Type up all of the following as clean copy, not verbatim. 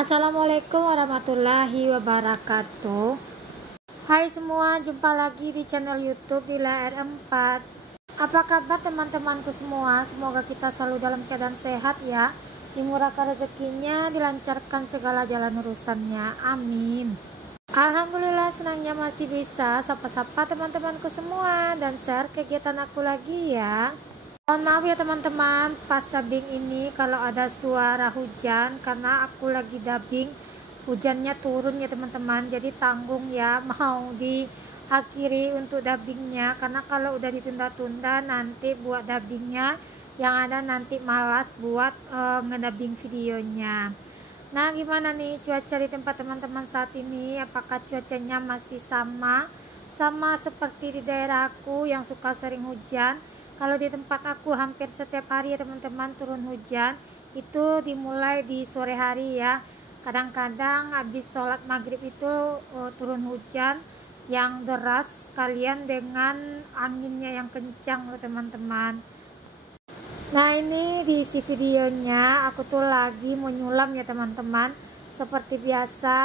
Assalamualaikum warahmatullahi wabarakatuh. Hai semua, jumpa lagi di channel YouTube Dila R4. Apa kabar teman-temanku semua? Semoga kita selalu dalam keadaan sehat ya, dimurahkan rezekinya, dilancarkan segala jalan urusannya, amin. Alhamdulillah, senangnya masih bisa sapa-sapa teman-temanku semua dan share kegiatan aku lagi ya. Mohon maaf ya teman-teman, pas dubbing ini kalau ada suara hujan karena aku lagi dubbing, hujannya turun ya teman-teman, jadi tanggung ya, mau diakhiri untuk dubbingnya karena kalau udah ditunda-tunda nanti buat dubbingnya yang ada nanti malas buat ngedubbing videonya. Nah, gimana nih cuaca di tempat teman-teman saat ini? Apakah cuacanya masih sama seperti di daerahku yang suka sering hujan? Kalau di tempat aku hampir setiap hari ya teman-teman turun hujan. Itu dimulai di sore hari ya. Kadang-kadang habis sholat maghrib itu turun hujan yang deras sekalian dengan anginnya yang kencang loh teman-teman. Nah, ini di isi videonya aku tuh lagi menyulam ya teman-teman. Seperti biasa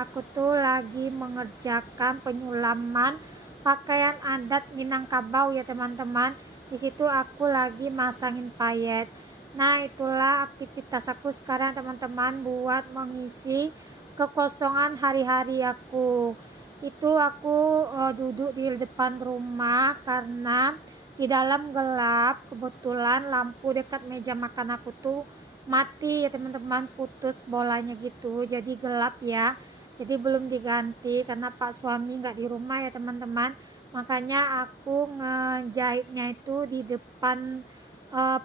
aku tuh lagi mengerjakan penyulaman pakaian adat Minangkabau ya teman-teman. Di situ aku lagi masangin payet. Nah, itulah aktivitas aku sekarang teman-teman buat mengisi kekosongan hari-hari aku. Itu aku duduk di depan rumah karena di dalam gelap. Kebetulan lampu dekat meja makan aku tuh mati ya teman-teman, putus bolanya gitu, jadi gelap ya. Jadi belum diganti karena pak suami nggak di rumah ya teman-teman, makanya aku ngejahitnya itu di depan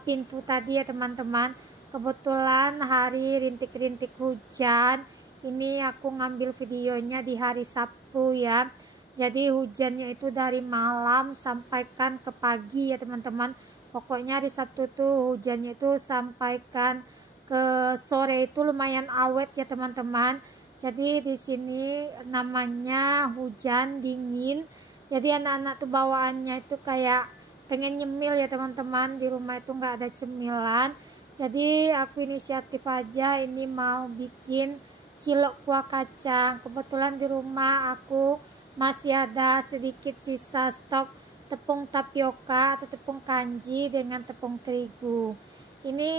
pintu tadi ya teman-teman. Kebetulan hari rintik-rintik hujan ini, aku ngambil videonya di hari Sabtu ya, jadi hujannya itu dari malam sampaikan ke pagi ya teman-teman. Pokoknya di Sabtu tuh hujannya itu sampaikan ke sore, itu lumayan awet ya teman-teman. Jadi di sini namanya hujan dingin. Jadi anak-anak tuh bawaannya itu kayak pengen nyemil ya teman-teman. Di rumah itu nggak ada cemilan. Jadi aku inisiatif aja ini mau bikin cilok kuah kacang. Kebetulan di rumah aku masih ada sedikit sisa stok tepung tapioka atau tepung kanji dengan tepung terigu. Ini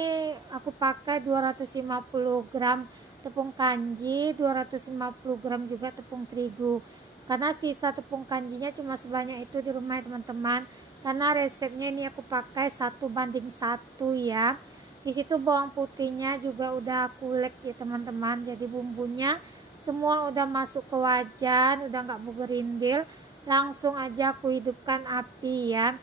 aku pakai 250 gram tepung kanji, 250 gram juga tepung terigu. Karena sisa tepung kanjinya cuma sebanyak itu di rumah ya teman-teman. Karena resepnya ini aku pakai 1:1 ya. Di situ bawang putihnya juga udah aku ulek ya teman-teman. Jadi bumbunya semua udah masuk ke wajan, udah nggak bergerindil. Langsung aja aku hidupkan api ya.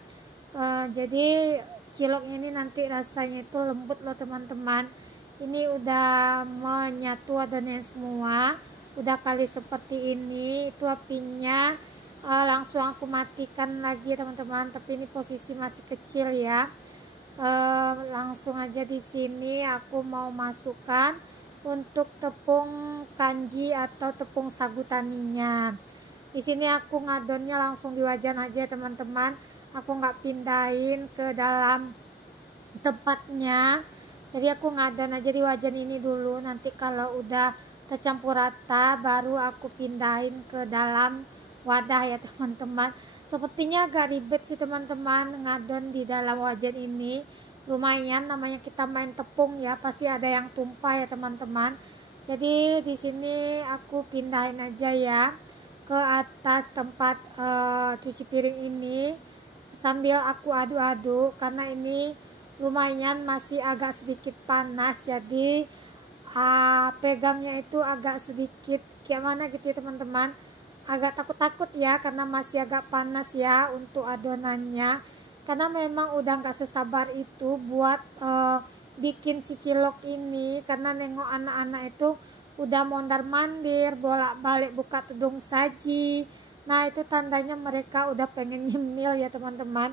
Jadi ciloknya ini nanti rasanya itu lembut loh teman-teman. Ini udah menyatu adonannya semua, udah kali seperti ini. Itu apinya langsung aku matikan lagi teman-teman, tapi ini posisi masih kecil ya. Langsung aja di sini aku mau masukkan untuk tepung kanji atau tepung sagu taninya. Di sini aku ngadonnya langsung di wajan aja teman-teman. Aku nggak pindahin ke dalam tempatnya. Jadi aku ngadon aja di wajan ini dulu. Nanti kalau udah tercampur rata baru aku pindahin ke dalam wadah ya teman-teman. Sepertinya agak ribet sih teman-teman ngadon di dalam wajan ini. Lumayan, namanya kita main tepung ya, pasti ada yang tumpah ya teman-teman. Jadi di sini aku pindahin aja ya ke atas tempat cuci piring ini sambil aku aduk-aduk karena ini lumayan masih agak sedikit panas. Jadi pegangnya itu agak sedikit kayak mana gitu ya teman-teman, agak takut-takut ya karena masih agak panas ya untuk adonannya. Karena memang udah nggak sesabar itu buat bikin si cilok ini, karena nengok anak-anak itu udah mondar-mandir bolak-balik buka tudung saji. Nah, itu tandanya mereka udah pengen nyemil ya teman-teman.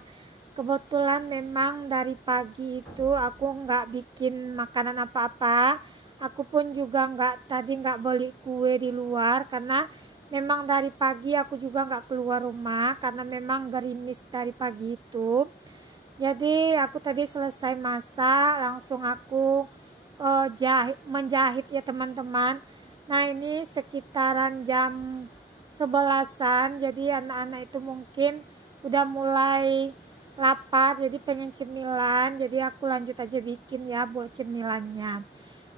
Kebetulan memang dari pagi itu aku nggak bikin makanan apa-apa. Aku pun juga nggak beli kue di luar karena memang dari pagi aku juga nggak keluar rumah karena memang gerimis dari pagi itu. Jadi aku tadi selesai masak langsung aku menjahit ya teman-teman. Nah ini sekitaran jam 11-an, jadi anak-anak itu mungkin udah mulai lapar, jadi pengen cemilan, jadi aku lanjut aja bikin ya buat cemilannya.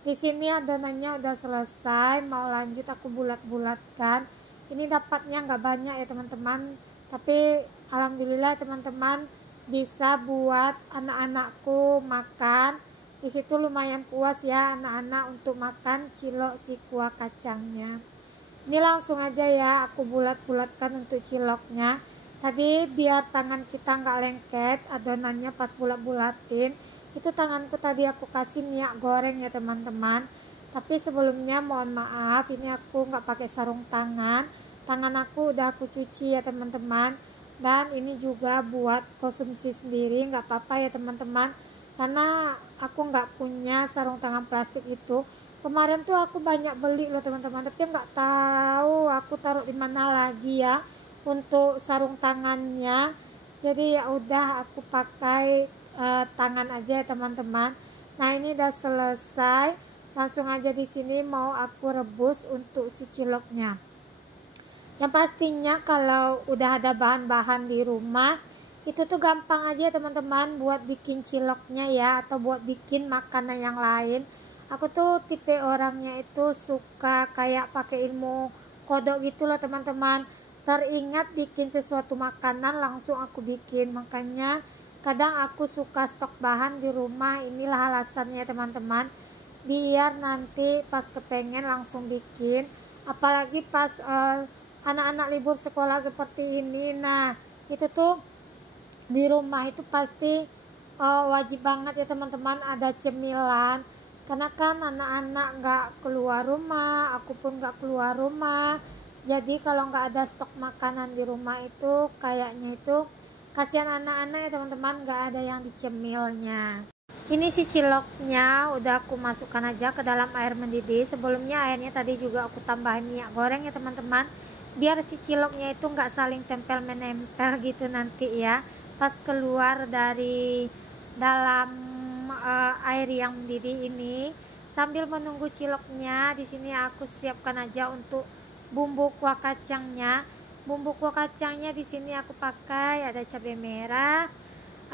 Di sini adonannya udah selesai, mau lanjut aku bulat-bulatkan. Ini dapatnya nggak banyak ya teman-teman, tapi alhamdulillah teman-teman bisa buat anak-anakku makan. Di situ lumayan puas ya anak-anak untuk makan cilok si kuah kacangnya. Ini langsung aja ya aku bulat-bulatkan untuk ciloknya. Tadi biar tangan kita nggak lengket adonannya pas bulat-bulatin, itu tanganku tadi aku kasih minyak goreng ya teman-teman. Tapi sebelumnya mohon maaf, ini aku nggak pakai sarung tangan. Tangan aku udah aku cuci ya teman-teman. Dan ini juga buat konsumsi sendiri, nggak apa-apa ya teman-teman, karena aku nggak punya sarung tangan plastik itu. Kemarin tuh aku banyak beli loh teman-teman, tapi nggak tahu aku taruh di mana lagi ya untuk sarung tangannya. Jadi ya udah aku pakai tangan aja ya teman-teman. Nah ini udah selesai, langsung aja di sini mau aku rebus untuk si ciloknya. Yang pastinya kalau udah ada bahan-bahan di rumah itu tuh gampang aja teman-teman buat bikin ciloknya ya, atau buat bikin makanan yang lain. Aku tuh tipe orangnya itu suka kayak pakai ilmu kodok gitu loh teman-teman. Teringat bikin sesuatu makanan langsung aku bikin. Makanya kadang aku suka stok bahan di rumah. Inilah alasannya teman-teman, biar nanti pas kepengen langsung bikin. Apalagi pas anak-anak libur sekolah seperti ini. Nah itu tuh di rumah itu pasti wajib banget ya teman-teman ada cemilan, karena kan anak-anak nggak keluar rumah, aku pun nggak keluar rumah. Jadi kalau nggak ada stok makanan di rumah itu kayaknya itu kasihan anak-anak ya teman-teman, nggak ada yang dicemilnya. Ini si ciloknya udah aku masukkan aja ke dalam air mendidih. Sebelumnya airnya tadi juga aku tambahin minyak goreng ya teman-teman, biar si ciloknya itu nggak saling tempel menempel gitu nanti ya pas keluar dari dalam air yang mendidih ini. Sambil menunggu ciloknya, di sini aku siapkan aja untuk bumbu kuah kacangnya. Bumbu kuah kacangnya di sini aku pakai ada cabai merah,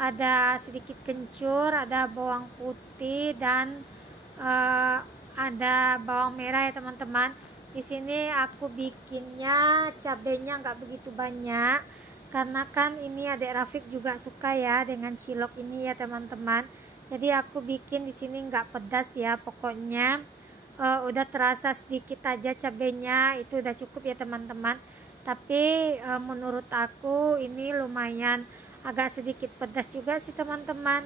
ada sedikit kencur, ada bawang putih, dan ada bawang merah ya teman-teman. Di sini aku bikinnya cabenya nggak begitu banyak, karena kan ini adik Rafiq juga suka ya dengan cilok ini ya teman-teman. Jadi aku bikin di sini nggak pedas ya, pokoknya udah terasa sedikit aja cabenya, itu udah cukup ya teman-teman. Tapi menurut aku ini lumayan agak sedikit pedas juga sih teman-teman.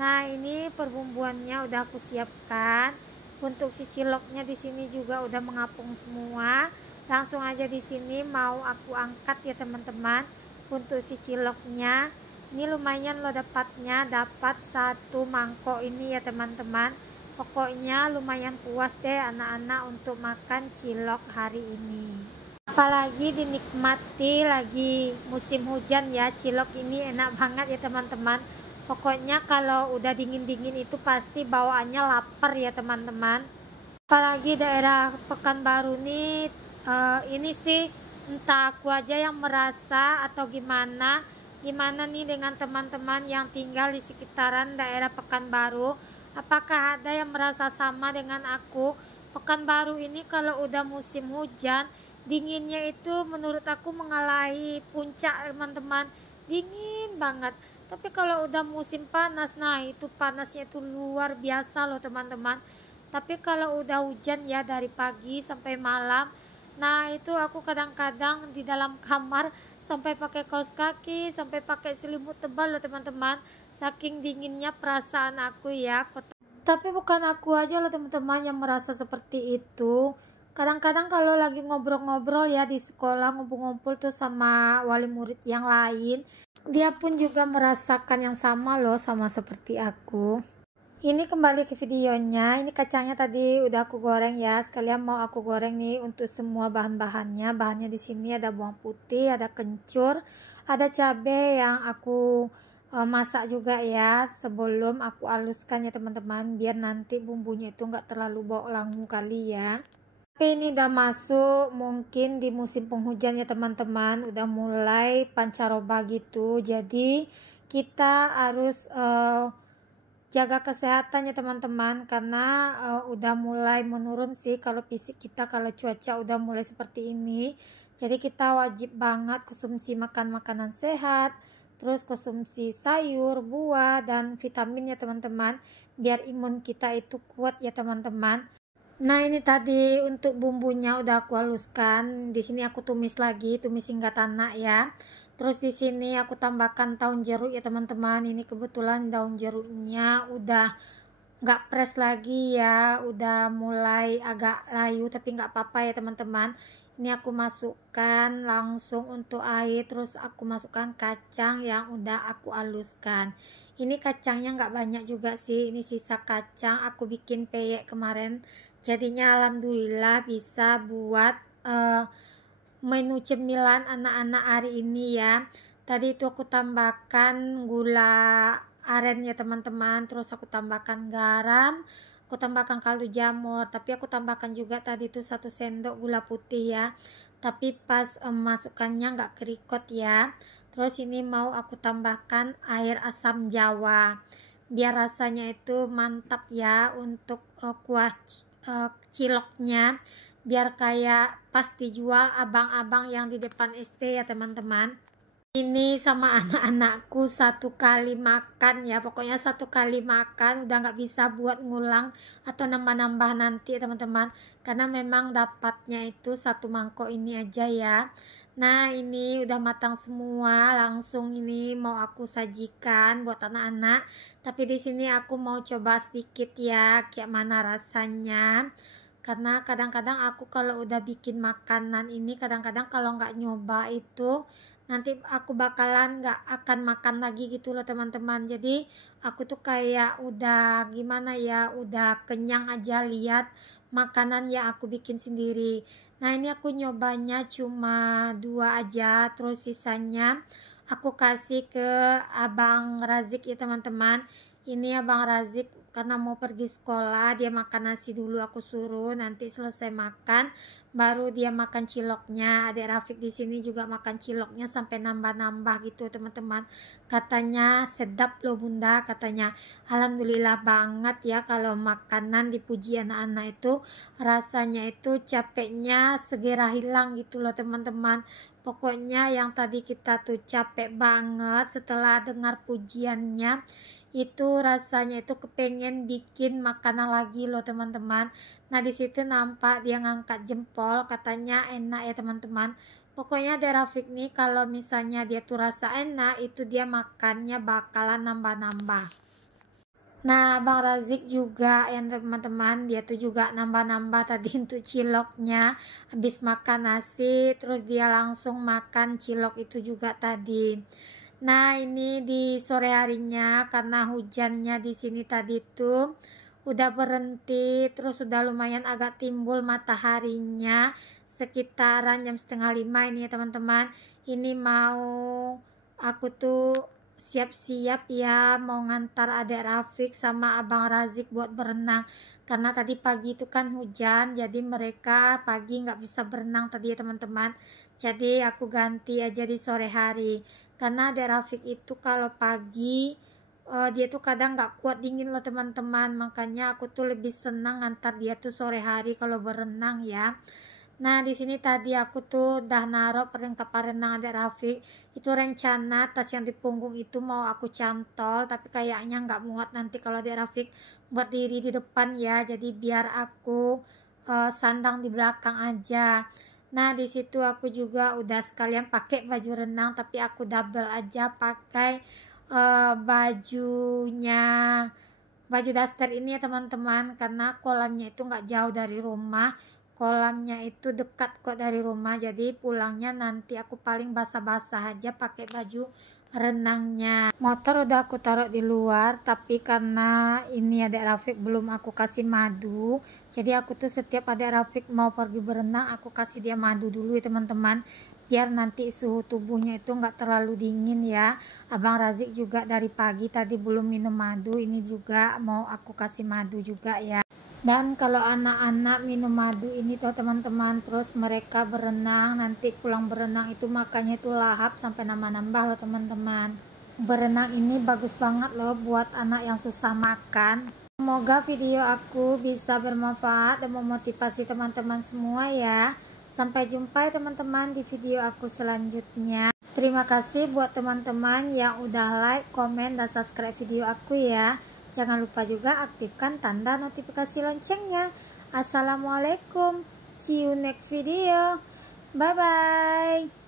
Nah ini perbumbuannya udah aku siapkan. Untuk si ciloknya di sini juga udah mengapung semua. Langsung aja di sini mau aku angkat ya teman-teman. Untuk si ciloknya ini lumayan loh dapatnya, dapat 1 mangkok ini ya teman-teman. Pokoknya lumayan puas deh anak-anak untuk makan cilok hari ini. Apalagi dinikmati lagi musim hujan ya, cilok ini enak banget ya teman-teman. Pokoknya kalau udah dingin-dingin itu pasti bawaannya lapar ya teman-teman. Apalagi daerah Pekanbaru nih, ini sih entah aku aja yang merasa atau gimana nih dengan teman-teman yang tinggal di sekitaran daerah Pekanbaru. Apakah ada yang merasa sama dengan aku? Pekanbaru ini kalau udah musim hujan, dinginnya itu menurut aku mengalahi puncak teman-teman. Dingin banget. Tapi kalau udah musim panas, nah itu panasnya itu luar biasa loh teman-teman. Tapi kalau udah hujan ya dari pagi sampai malam, nah itu aku kadang-kadang di dalam kamar sampai pakai kaos kaki, sampai pakai selimut tebal loh teman-teman. Saking dinginnya perasaan aku ya. Tapi bukan aku aja loh teman-teman yang merasa seperti itu. Kadang-kadang kalau lagi ngobrol-ngobrol ya di sekolah, ngumpul-ngumpul tuh sama wali murid yang lain, dia pun juga merasakan yang sama loh, sama seperti aku. Ini kembali ke videonya. Ini kacangnya tadi udah aku goreng ya. Sekalian mau aku goreng nih untuk semua bahan-bahannya. Bahannya di sini ada bawang putih, ada kencur, ada cabai yang aku masak juga ya sebelum aku haluskan ya teman-teman, biar nanti bumbunya itu nggak terlalu bau langu kali ya. Tapi ini udah masuk mungkin di musim penghujan ya teman-teman, udah mulai pancaroba gitu, jadi kita harus jaga kesehatan ya teman-teman, karena udah mulai menurun sih kalau fisik kita kalau cuaca udah mulai seperti ini. Jadi kita wajib banget konsumsi makan makanan sehat, terus konsumsi sayur, buah, dan vitamin ya teman-teman, biar imun kita itu kuat ya teman-teman. Nah ini tadi untuk bumbunya udah aku haluskan. Di sini aku tumis lagi, tumis hingga tanak ya. Terus di sini aku tambahkan daun jeruk ya teman-teman. Ini kebetulan daun jeruknya udah nggak press lagi ya, udah mulai agak layu tapi nggak apa-apa ya teman-teman. Ini aku masukkan langsung untuk air, terus aku masukkan kacang yang udah aku haluskan. Ini kacangnya nggak banyak juga sih, ini sisa kacang aku bikin peyek kemarin, jadinya alhamdulillah bisa buat menu cemilan anak-anak hari ini ya. Tadi itu aku tambahkan gula aren ya teman-teman, terus aku tambahkan garam, aku tambahkan kaldu jamur, tapi aku tambahkan juga tadi itu 1 sendok gula putih ya, tapi pas masukkannya nggak kerikot ya. Terus ini mau aku tambahkan air asam jawa biar rasanya itu mantap ya untuk kuah ciloknya, biar kayak pas dijual abang-abang yang di depan SD ya teman-teman. Ini sama anak-anakku 1 kali makan ya, pokoknya 1 kali makan udah nggak bisa buat ngulang atau nambah-nambah nanti teman-teman, karena memang dapatnya itu 1 mangkok ini aja ya. Nah ini udah matang semua, langsung ini mau aku sajikan buat anak-anak, tapi di sini aku mau coba sedikit ya kayak mana rasanya, karena kadang-kadang aku kalau udah bikin makanan ini kadang-kadang kalau nggak nyoba itu nanti aku bakalan nggak akan makan lagi gitu loh teman-teman. Jadi aku tuh kayak udah gimana ya, udah kenyang aja lihat makanan yang aku bikin sendiri. Nah ini aku nyobanya cuma 2 aja, terus sisanya aku kasih ke abang Razik ya teman-teman. Ini abang Razik karena mau pergi sekolah, dia makan nasi dulu, aku suruh nanti selesai makan baru dia makan ciloknya. Adik Rafiq di sini juga makan ciloknya sampai nambah-nambah gitu teman-teman. Katanya sedap loh bunda, katanya. Alhamdulillah banget ya kalau makanan dipuji anak-anak itu rasanya itu capeknya segera hilang gitu loh teman-teman. Pokoknya yang tadi kita tuh capek banget setelah dengar pujiannya, itu rasanya itu kepengen bikin makanan lagi loh teman-teman. Nah di situ nampak dia ngangkat jempol, katanya enak ya teman-teman. Pokoknya dari Rafiq nih kalau misalnya dia tuh rasa enak, itu dia makannya bakalan nambah-nambah. Nah Bang Razik juga yang teman-teman, dia tuh juga nambah-nambah tadi untuk ciloknya. Habis makan nasi terus dia langsung makan cilok itu juga tadi. Nah ini di sore harinya karena hujannya di sini tadi tuh udah berhenti, terus udah lumayan agak timbul mataharinya sekitaran jam 4:30 ini ya teman-teman. Ini mau aku tuh siap-siap ya mau ngantar adik Rafiq sama abang Razik buat berenang, karena tadi pagi itu kan hujan jadi mereka pagi nggak bisa berenang tadi ya teman-teman. Jadi aku ganti aja di sore hari, karena adik Rafiq itu kalau pagi dia tuh kadang nggak kuat dingin loh teman-teman, makanya aku tuh lebih senang ngantar dia tuh sore hari kalau berenang ya. Nah di sini tadi aku tuh udah naruh perlengkapan renang adik Rafiq. Itu rencana tas yang di punggung itu mau aku cantol, tapi kayaknya nggak muat nanti kalau adik Rafiq berdiri di depan ya. Jadi biar aku sandang di belakang aja. Nah di situ aku juga udah sekalian pakai baju renang, tapi aku double aja pakai baju daster ini ya teman-teman, karena kolamnya itu nggak jauh dari rumah. Kolamnya itu dekat kok dari rumah, jadi pulangnya nanti aku paling basah-basah aja pakai baju renangnya. Motor udah aku taruh di luar, tapi karena ini adik Rafiq belum aku kasih madu, jadi aku tuh setiap adik Rafiq mau pergi berenang aku kasih dia madu dulu ya teman-teman, biar nanti suhu tubuhnya itu nggak terlalu dingin ya. Abang Razik juga dari pagi tadi belum minum madu, ini juga mau aku kasih madu juga ya. Dan kalau anak-anak minum madu ini tuh teman-teman, terus mereka berenang, nanti pulang berenang itu makannya itu lahap sampai nambah-nambah loh teman-teman. Berenang ini bagus banget loh buat anak yang susah makan. Semoga video aku bisa bermanfaat dan memotivasi teman-teman semua ya. Sampai jumpa teman-teman di video aku selanjutnya. Terima kasih buat teman-teman yang udah like, komen, dan subscribe video aku ya. Jangan lupa juga aktifkan tanda notifikasi loncengnya. Assalamualaikum. See you next video. Bye-bye.